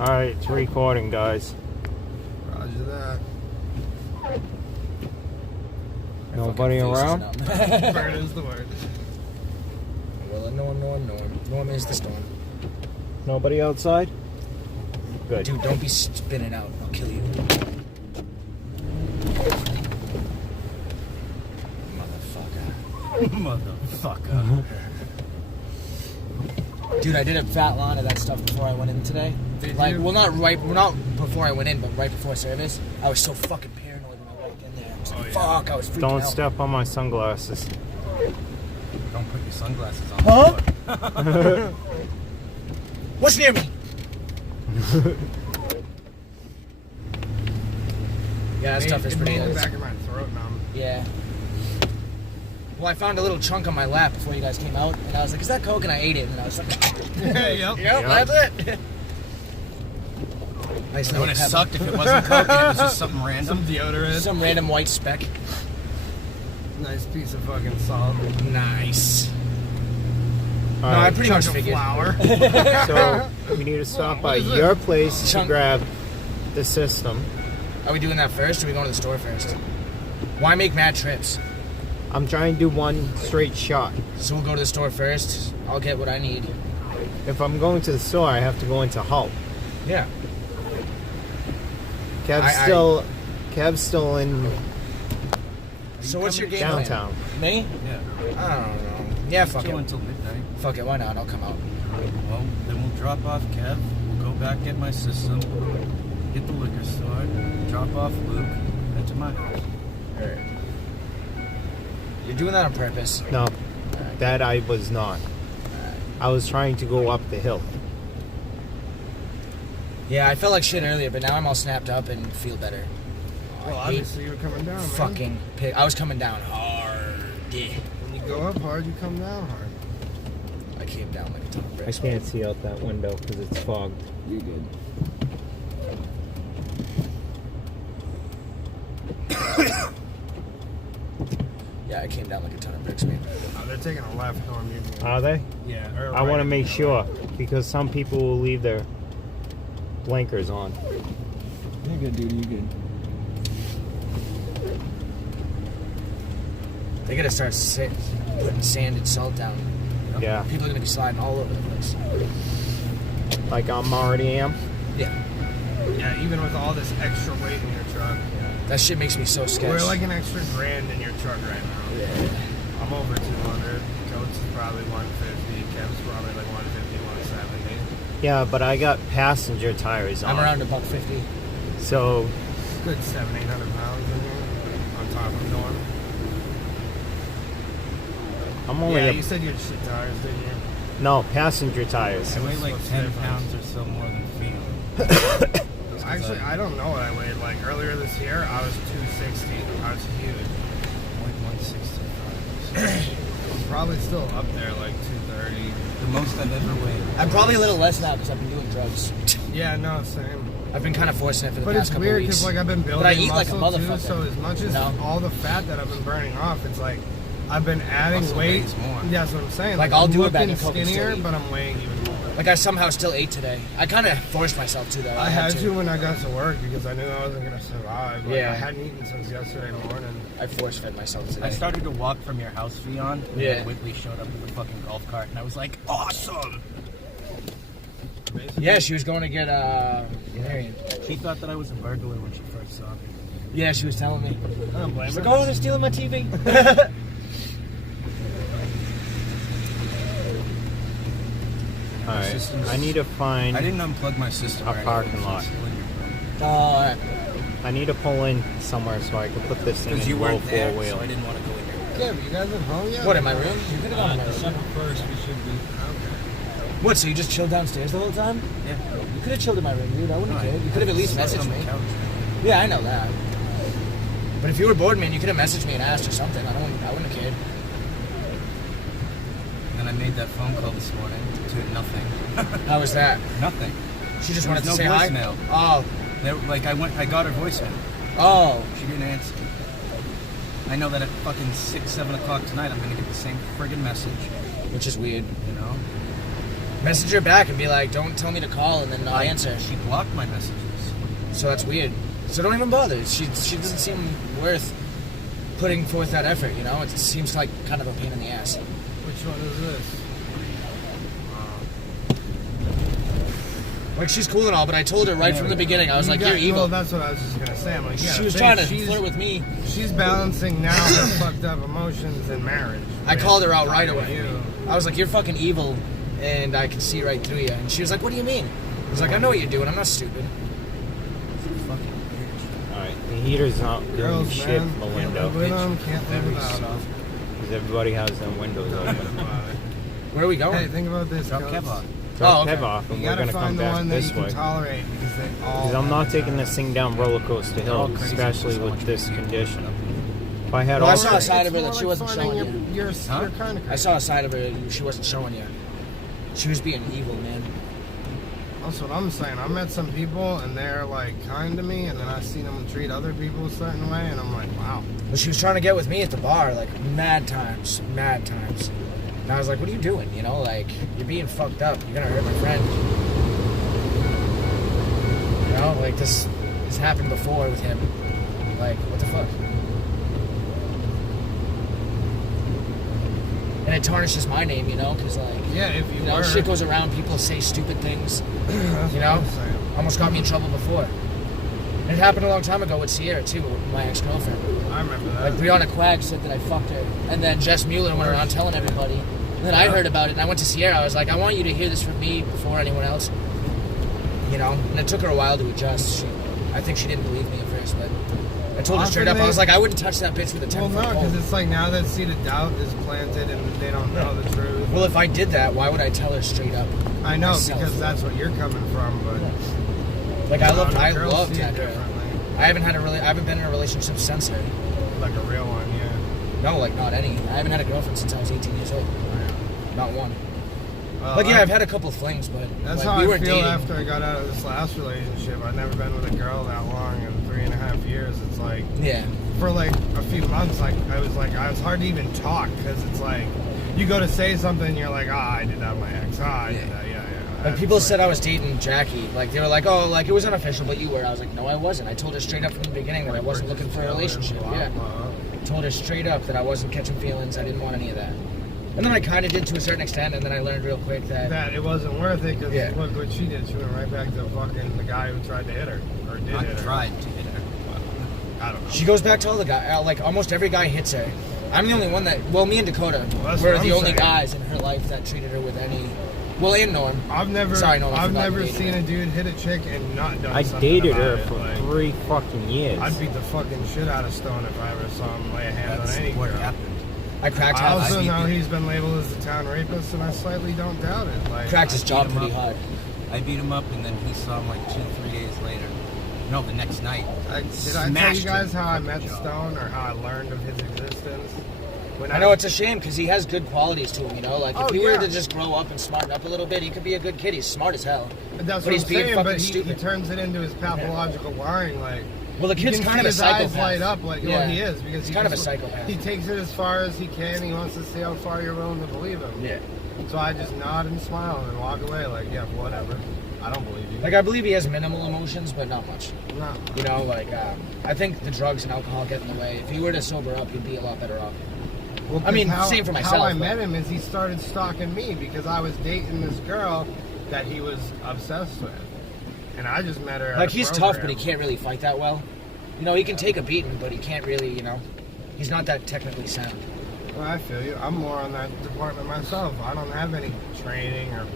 Alright, it's recording, guys. Roger that. Nobody around? Bird is the word. Well, Norm is the storm. Nobody outside? Good. Dude, don't be spinning out. I'll kill you. Motherfucker. Dude, I did a fat line of that stuff before I went in today. Did like, you? well, not before I went in, but right before service. I was so fucking paranoid when I walked in there. I was like, fuck, I was freaking Don't out. step on my sunglasses. Don't put your sunglasses on. Huh? What's near me? Yeah, that stuff is pretty in the good. back of my throat numb. Yeah. Well, I found a little chunk on my lap before you guys came out, and I was like, is that Coke? And I ate it, and I was like, Yep. that's it. Nice It would little have pebble. sucked if it wasn't Coke and it was just something random. Some deodorant. Some random white speck. Nice piece of fucking salt. Nice. No, I Alright, pretty much Chunk of figured. flour. so we need to stop by What is it? your place to Chunk- grab the system. Are we doing that first, or are we going to the store first? Why make mad trips? I'm trying to do one straight shot. So we'll go to the store first. I'll get what I need. If I'm going to the store, I have to go into Hulk. Yeah. Kev's still in So what's your game plan? downtown. Me? Yeah. I don't know. Yeah, fuck Chill it. until midnight. Fuck it, why not? I'll come out. Well, then we'll drop off Kev. We'll go back, get my system, hit the liquor store, drop off Luke, head to my house. Alright. You're doing that on purpose. No, that I was not. I was trying to go up the hill. Yeah, I felt like shit earlier, but now I'm all snapped up and feel better. Well, I hate obviously you were coming down, man. fucking pig. I was coming down hard. When you go up hard, you come down hard. I came down like a ton of I bricks. can't see out that window because it's fogged. You're good. Yeah, I came down like a ton of bricks, man. Oh, they're taking a left, Norm. Are they? Yeah. Or I want to right. make sure because some people will leave their blinkers on. You're good, dude. You're good. They gotta start putting sand and salt down. Yeah, People are gonna be sliding all over the place. like I'm already am. Yeah. Yeah, even with all this extra weight in your truck. That shit makes me so sketched. We're like an extra grand in your truck right now. Yeah. I'm over 200. Coach is probably 150. Kev's probably like 150, 170. Yeah, but I got passenger tires on. I'm around $150. So Good 700-800 pounds in here on top of Norm. I'm only Yeah, you said you had shit tires, didn't you? no passenger tires. I weigh like What's the 10 difference? pounds or so more than Fiona. Actually, I don't know what I weighed. Like earlier this year, I was 260. I was huge. Like 165. I'm probably still up there, like 230. The most I've ever weighed. I'm probably a little less now because I've been doing drugs. Yeah, no, same. I've been kind of forcing it for the But past it's couple weird weeks. because like I've been building But I eat like a muscle too. motherfucker. So as much as No. all the fat that I've been burning off, it's like I've been adding Muscle weight. weighs more. Yeah, that's what I'm saying. Like, I'll I'm do a bag looking of Coke and still skinnier, eat. but I'm weighing even more. Like I somehow still ate today. I kind of forced myself to though. I had to when I got to work because I knew I wasn't gonna survive. Like, Yeah. I hadn't eaten since yesterday morning. I force fed myself today. I started to walk from your house, Fion, and Yeah. then Whitley showed up with the fucking golf cart, and I was like, awesome! Basically, Yeah, she was going to get Marion. She thought that I was a burglar when she first saw me. Yeah, she was telling me. I don't blame She's her. like, oh, they're stealing my TV. All right, I need to find. I didn't unplug my system. A or anything, parking so lot. it's still in your room. Alright. I need to pull in somewhere so I can put this thing Because in you low weren't there, four so wheel. I didn't want to go in your room. Yeah, but you guys at home yet? What, in my room? You could have gone in my room. December 1st, we should be. What, so you just chilled downstairs the whole time? Yeah. You could have chilled in my room, dude. I wouldn't have cared. You could have at least Slept messaged on the me. couch. Yeah, I know that. But if you were bored, man, you could have messaged me and asked or something. I wouldn't have cared. And then I made that phone call this morning to nothing. How was that? Nothing. She just There wanted was to no say voicemail. hi? I got her voicemail. Oh. She didn't answer. I know that at fucking 6, 7 o'clock tonight, I'm gonna get the same friggin' message. Which is weird. You know? Message her back and be like, don't tell me to call and then not answer. She blocked my messages. So that's weird. So don't even bother. She doesn't seem worth putting forth that effort, you know? It seems like kind of a pain in the ass. Which one is this? Like, she's cool and all, but I told her right from the beginning, I was like, you're evil. Well, that's what I was just gonna say. I'm like, yeah. She was trying to flirt with me. She's balancing now her fucked up emotions in marriage. I called her out right Talking away. to you. I was like, you're fucking evil, and I can see right through you. And she was like, what do you mean? I was like, I know what you're doing. I'm not stupid. Alright, the heater's not doing Girls, shit man, from the can't window. live with them, can't live without them. Because everybody has their windows open. Where are we going? Hey, think about this, Drop Coach. Kev off. Drop okay. Kev off, and You we're gotta gonna come find the back one that this you can way. tolerate because they all. Because I'm not taking this thing down roller coaster They're all hill, crazy. especially So with much this people condition. up. If I had Well, I all saw a side of her that she wasn't showing you. You're Huh? kind of crazy. I saw a side of her she wasn't showing you. She was being evil, man. That's what I'm saying. I met some people and they're like kind to me, and then I seen them treat other people a certain way, and I'm like, wow. But she was trying to get with me at the bar, like, mad times. And I was like, what are you doing? You know, like, you're being fucked up. You're gonna hurt my friend. You know, like, this happened before with him. Like, what the fuck? And it tarnishes my name, you know, because, like, Yeah, if you, you know, were. shit goes around, people say stupid things. That's You what know? I'm saying. Almost got me in trouble before. And it happened a long time ago with Sierra, too, with my ex-girlfriend. I remember that. Like, Brianna Quagg said that I fucked her. And then Jess Mueller went around telling everybody. And then I heard about it, and I went to Sierra. I was like, I want you to hear this from me before anyone else. You know? And it took her a while to adjust. I think she didn't believe me at first, but I told her straight up. I was like, I wouldn't touch that bitch with a 10-foot Well, no, pole. because it's like now that seed of doubt is planted and they don't know the truth. Well, if I did that, why would I tell her straight up? I know myself? because that's what you're coming from, but Like, I loved girls that see it girl. differently. I haven't been in a relationship since her. Like a real one, yeah. No, like, not any. I haven't had a girlfriend since I was 18 years old. Not one. Well, Like, yeah, I've had a couple flings, but That's like, how we I weren't feel dating. after I got out of this last relationship. I've never been with a girl that long in 3.5 years. It's like Yeah. for like a few months, like I was hard to even talk because it's like you go to say something, and you're like, I did that with my ex. I did that, yeah. Like, people said I was dating Jackie. Like, they were like, oh, like, it was unofficial, but you were. I was like, no, I wasn't. I told her straight up from the beginning that I wasn't looking for a relationship. Yeah. Told her straight up that I wasn't catching feelings. I didn't want any of that. And then I kind of did to a certain extent, and then I learned real quick that... That it wasn't worth it because Yeah. look what she did. She went right back to fucking the guy who tried to hit her or did Not hit her. tried to hit her. I don't know. She goes back to all the guys. Like, almost every guy hits her. I'm the only one that... Well, me and Dakota that's were what the I'm only saying. guys in her life that treated her with any... Well, and Norm. I've never Sorry, no, I I've forgot never you dated seen her. a dude hit a chick and not done I something dated about her it. for Like, 3 fucking years. I'd beat the fucking shit out of Stone if I ever saw him lay a hand That's on any what girl. happened. I cracked I half also I know beat he's been labeled as the town rapist, and I slightly don't doubt it. Like, cracked his I jaw beat him pretty up. hard. I beat him up, and then he saw him like 2-3 days later. No, the next night. did I tell you Smashed guys him. how I met Fucking jaw. Stone or how I learned of his existence? When I know it's a shame because he has good qualities to him, you know? Like, if Oh, he were yeah. to just grow up and smarten up a little bit, he could be a good kid. He's smart as hell. That's but what he's I'm being saying, fucking but he stupid. turns it into his pathological lying. Like, Well, the kid's you can kind of see a his psychopath. eyes light up, like, Yeah. well, he is because He's kind of a just- psychopath. He takes it as far as he can. He wants to see how far you're willing to believe him. Yeah. So I just nod and smile and walk away, like, yeah, whatever. I don't believe you. Like, I believe he has minimal emotions, but not much. No. You know, like, I think the drugs and alcohol get in the way. If he were to sober up, he'd be a lot better off. Well, I mean, 'cause same for How myself, I but- met him is he started stalking me because I was dating this girl that he was obsessed with, and I just met her. At Like, a he's program. tough, but he can't really fight that well. You know, he can take a beating, but he can't really, you know, he's not that technically sound. Well, I feel you. I'm more on that department myself. I don't have any training or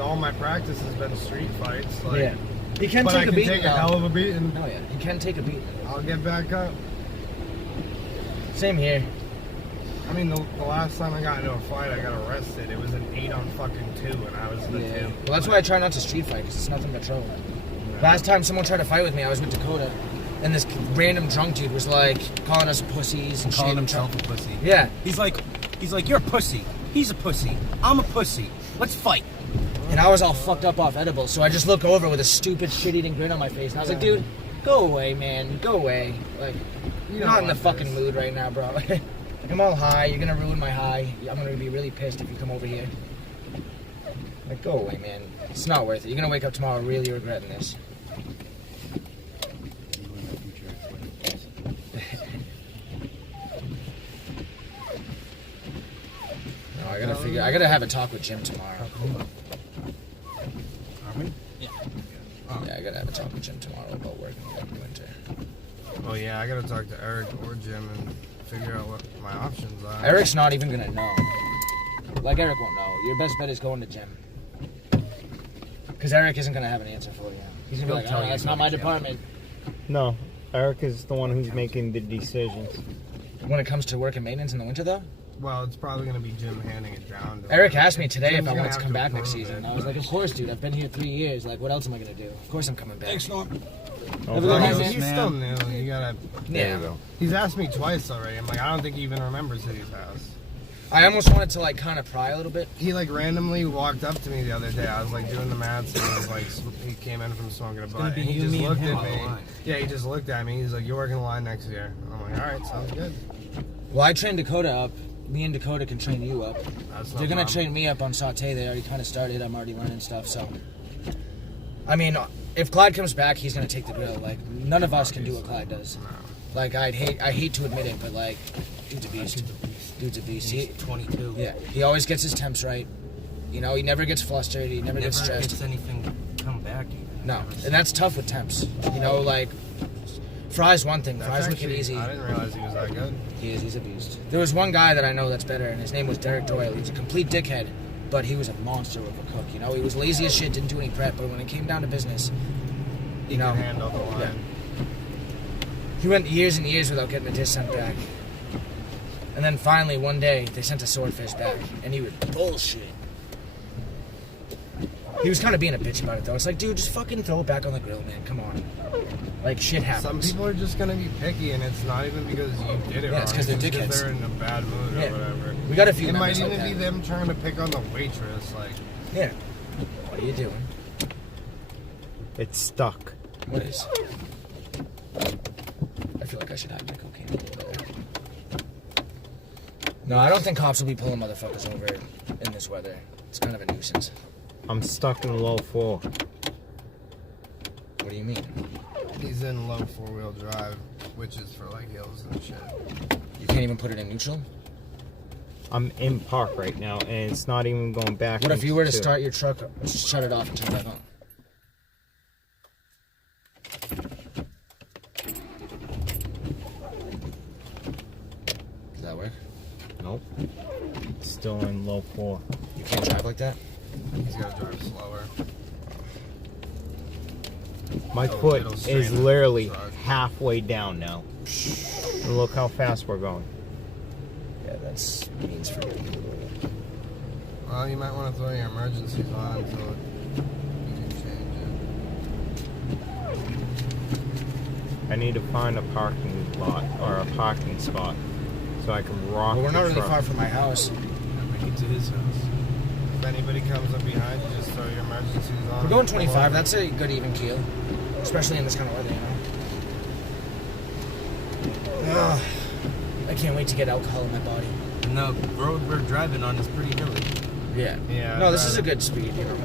all my practice has been street fights. Like, Yeah. He can but take I a can beating. take a hell of a beating. Oh, yeah. He can take a beating. I'll get back up. Same here. I mean, the last time I got into a fight, I got arrested. It was an 8-on-2, and I was the 2. Well, that's why I try not to street fight, because it's nothing but trouble. Last time someone tried to fight with me, I was with Dakota, and this random drunk dude was like calling us pussies and Calling shit. himself a pussy. Yeah. He's like, you're a pussy. He's a pussy. I'm a pussy. Let's fight. And I was all fucked up off edibles, so I just look over with a stupid shit-eating grin on my face, and I was like, dude, go away, man, go away. Like, you're don't not in the want fucking this. mood right now, bro. I'm all high, you're gonna ruin my high. I'm gonna be really pissed if you come over here. Like, go away, man. It's not worth it. You're gonna wake up tomorrow really regretting this. You in the future ex-wife. No, I gotta have a talk with Jim tomorrow. Are we? Yeah, I gotta have a talk with Jim tomorrow about working in the winter. Oh yeah, I gotta talk to Eric or Jim and figure out what my options are. Eric's not even gonna know. Like, Eric won't know. Your best bet is going to Jim. Because Eric isn't gonna have an answer for you. He's gonna be He'll like, tell oh, you that's not what my he can. department. No, Eric is the one who's making the decisions. When it comes to work and maintenance in the winter, though? Well, it's probably gonna be Jim handing it down. To Eric him. asked me today Jim's if I gonna wanted to have come back next approve season. it, I was but- like, of course, dude. I've been here 3 years. Like, what else am I gonna do? Of course I'm coming back. Thanks, Norm. Oh, Have a good Well, night, he's, man. he's still new. You gotta. There Yeah. you go. He's asked me twice already. I'm like, I don't think he even remembers City's house. I almost wanted to, like, kind of pry a little bit. He like randomly walked up to me the other day. I was like doing the maths, and he was like, he came in from smoking a gonna butt, be and he you, just me, and looked him at on the me. line. Yeah, he just looked at me. He's like, "You're working the line next year." I'm like, "All right, sounds good." Well, I trained Dakota up. Me and Dakota can train you up. That's no They're gonna problem. train me up on saute. They already kind of started. I'm already learning stuff. So, I mean, if Clyde comes back, he's gonna take the grill. Like, none of us can do what Clyde does. Like, I hate to admit it, but like, dude's a beast. Dude's a beast. He's 22. Yeah, he always gets his temps right. You know, he never gets flustered. He never Never gets stressed. gets anything come back even. No, Never and that's tough with temps. You know, like, Fry's one thing. Fry's make it actually, easy. I didn't realize he was that good. He's a beast. There was one guy that I know that's better, and his name was Derek Doyle. He was a complete dickhead, but he was a monster of a cook. You know, he was lazy as shit, didn't do any prep, but when it came down to business, He you know, can handle the line. Yeah. he went years and years without getting a dish sent back. And then finally, one day, they sent a swordfish back, and he was bullshit. He was kind of being a bitch about it, though. It's like, dude, just fucking throw it back on the grill, man. Come on. Like, shit happens. Some people are just gonna be picky, and it's not even because you did it Yeah, wrong. it's 'cause they're It's dickheads. they're in a bad mood Yeah. or whatever. We got a few It might members like even that. be them trying to pick on the waitress. Like, Yeah. What are you doing? It's stuck. What is? I feel like I should hide my cocaine a little better. No, I don't think cops will be pulling motherfuckers over in this weather. It's kind of a nuisance. I'm stuck in low 4. What do you mean? he's in low 4-wheel drive, which is for like hills and shit. You can't even put it in neutral? I'm in park right now, and it's not even going back. What if you were to into two. start your truck, just shut it off and turn it back on? Does that work? Nope. It's still in low 4. You can't drive like that? He's gotta drive slower. My Oh, foot it'll is straighten the literally truck. halfway down now. And look how fast we're going. Yeah, that's means for you. Well, you might want to throw your emergencies on so you can change I need to find a parking lot or a parking spot so I can rock Well, we're not the really truck. far from my house. Make it to his house. it. If anybody comes up behind you, just throw your emergencies on. We're going and pull 25. over. That's a good even keel, especially in this kind of weather, you know. Ugh. I can't wait to get alcohol in my body. And the road we're driving on is pretty hilly. Yeah. Yeah, No, this I'd is a rather- good speed, you know.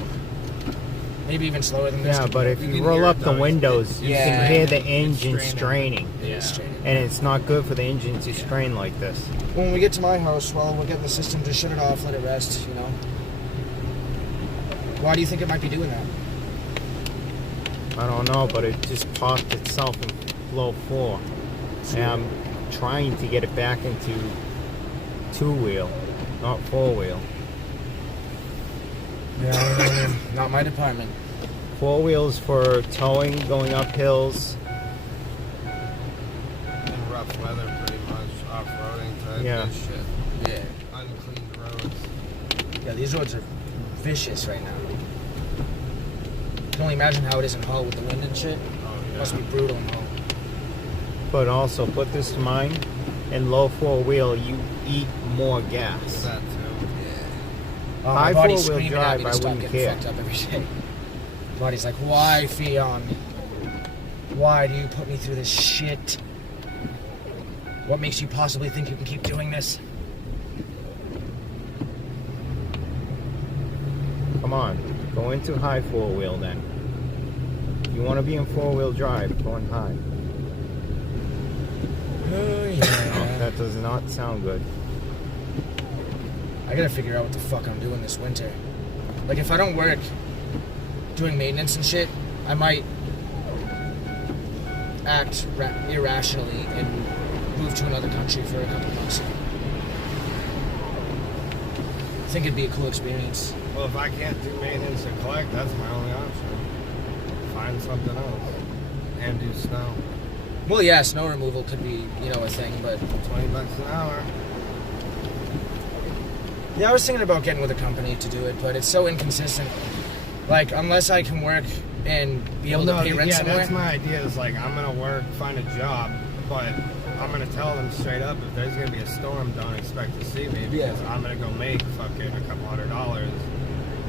Maybe even slower than this. Yeah, but if You you can roll hear up it the though, windows, you Yeah. can hear the It's engine straining. straining. Yeah, straight in. And it's not good for the engine to strain like this. When we get to my house, well, we'll get the system to shut it off, let it rest, you know. Why do you think it might be doing that? I don't know, but it just popped itself in low 4. And I'm trying to get it back into 2-wheel, not 4-wheel. Yeah, not my department. 4 wheels for towing, going up hills. In rough weather, pretty much off-roading type Yeah. of shit. Yeah. Uncleaned roads. Yeah, these roads are vicious right now. You can only imagine how it is in Hull with the wind and shit. Oh It yeah. must be brutal in Hull. But also, put this to mind, in low 4-wheel, you eat more gas. That too. Oh, High my body's four-wheel screaming at me drive, to I stop wouldn't getting care. fucked up every day. My body's like, why, Fion? Why do you put me through this shit? What makes you possibly think you can keep doing this? Come on, go into high four-wheel then. You want to be in four-wheel drive, go in high. Oh yeah. That does not sound good. I gotta figure out what the fuck I'm doing this winter. Like, if I don't work doing maintenance and shit, I might act irrationally and move to another country for a couple months. I think it'd be a cool experience. Well, if I can't do maintenance or collect, that's my only option. Find something else. And do snow. Well, yeah, snow removal could be, a thing, but... $20 an hour. Yeah, I was thinking about getting with a company to do it, but it's so inconsistent. Like, unless I can work and be able to pay rent somewhere... Yeah, that's my idea, is like, I'm gonna work, find a job, but I'm gonna tell them straight up, if there's gonna be a storm, don't expect to see me, because I'm gonna go make fucking a couple $100,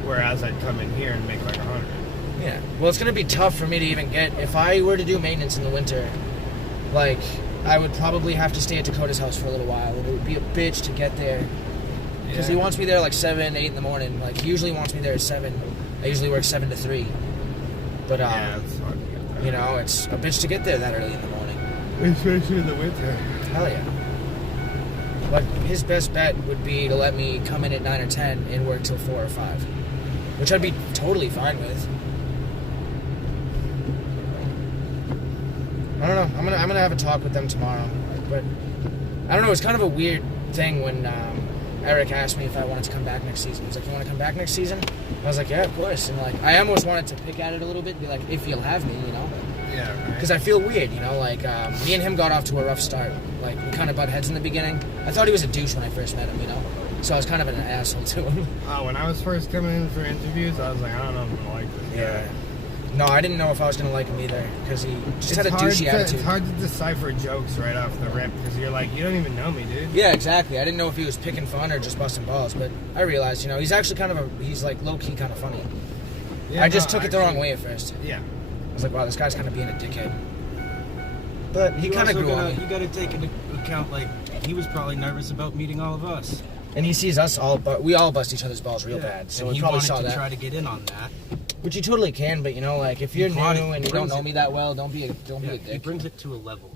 whereas I'd come in here and make like 100. Yeah. Well, it's going to be tough for me to even get... If I were to do maintenance in the winter, like, I would probably have to stay at Dakota's house for a little while. And it would be a bitch to get there. Because he wants me there like 7, 8 in the morning. Like, he usually wants me there at 7. I usually work 7 to 3. But, yeah, it's hard to get there. It's a bitch to get there that early in the morning. Especially in the winter. Hell yeah. But his best bet would be to let me come in at 9 or 10 and work till 4 or 5. Which I'd be totally fine with. I don't know. I'm gonna have a talk with them tomorrow, but I don't know. It's kind of a weird thing when Eric asked me if I wanted to come back next season. He was like, "You want to come back next season?" I was like, "Yeah, of course." And like, I almost wanted to pick at it a little bit, and be like, "If you'll have me," Yeah, right. Because I feel weird, Like me and him got off to a rough start. Like we kind of butt heads in the beginning. I thought he was a douche when I first met him, So I was kind of an asshole to him. When I was first coming in for interviews, I was like, I don't know if I'm gonna like this guy. No, I didn't know if I was going to like him either, because he just had a douchey attitude. It's hard to decipher jokes right off the rip, because you're like, you don't even know me, dude. Yeah, exactly. I didn't know if he was picking fun or just busting balls, but I realized, he's actually he's like low-key kind of funny. Yeah, I just took it the wrong way at first. Yeah. I was like, wow, this guy's kind of being a dickhead. But he kind of grew on me. You got to take into account, like, he was probably nervous about meeting all of us. And he sees us all, but we all bust each other's balls real bad, so he probably saw that. Try to get in on that. Which you totally can, but if you're new and you don't know me that well, don't be a dick. He brings it to a level,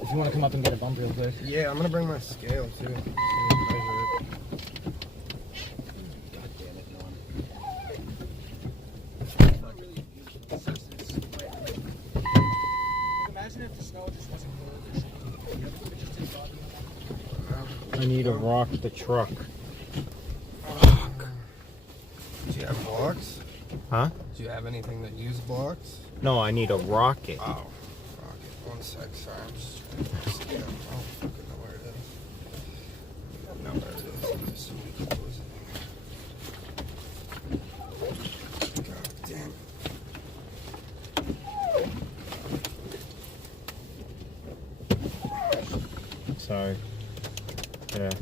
If you want to come up and get a bump real quick. Yeah, I'm gonna bring my scale too. God damn it, Imagine if the snow just wasn't cold. I need to rock the truck. Do you have blocks? Huh? Do you have anything that use blocks? No, I need a rocket. Oh, rocket. One sec, sorry. I'm just trying to see it. I don't fucking know where it is. I know where it is. I'm just so close. God damn. Sorry. Yeah.